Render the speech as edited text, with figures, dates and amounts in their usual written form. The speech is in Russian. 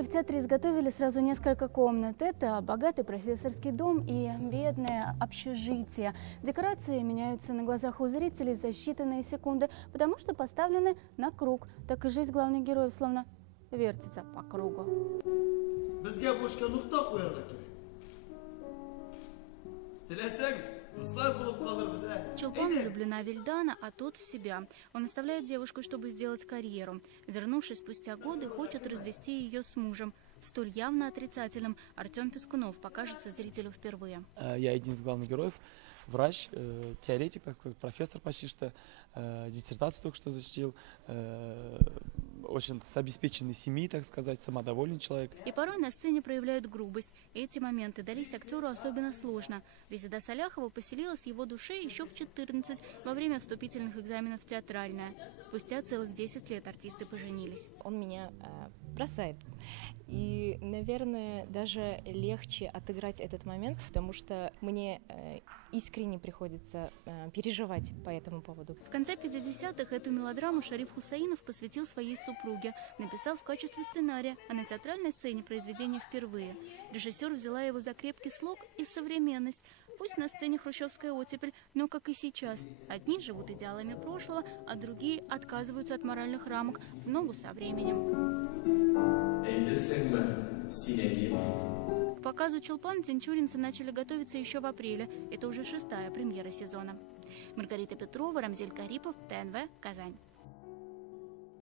апреле в театре изготовили сразу несколько комнат. Это богатый профессорский дом и бедное общежитие. Декорации меняются на глазах у зрителей за считанные секунды, потому что поставлены на круг. Так и жизнь главных героев словно вертится по кругу. Чулпан влюблена в Вильдана, а тот в себя. Он оставляет девушку, чтобы сделать карьеру. Вернувшись спустя годы, хочет развести ее с мужем. Столь явно отрицательным Артем Пискунов покажется зрителю впервые. Я один из главных героев, врач, теоретик, так сказать, профессор почти что, диссертацию только что защитил, очень с обеспеченной семьи, так сказать, самодовольный человек. И порой на сцене проявляют грубость. Эти моменты дались актеру особенно сложно. Резида Саляхова поселилась в его душе еще в 14 во время вступительных экзаменов в театральное. Спустя целых 10 лет артисты поженились. Он меня бросает. И, наверное, даже легче отыграть этот момент, потому что мне искренне приходится переживать по этому поводу. В конце 50-х эту мелодраму Шариф Хусаинов посвятил своей супруге, написал в качестве сценария, а на театральной сцене произведение впервые. Режиссер взяла его за крепкий слог и современность. Пусть на сцене хрущевская оттепель, но, как и сейчас, одни живут идеалами прошлого, а другие отказываются от моральных рамок в ногу со временем. К показу «Чулпан» тинчуринцы начали готовиться еще в апреле. Это уже 6-я премьера сезона. Маргарита Петрова, Рамзель Карипов, ТНВ, Казань.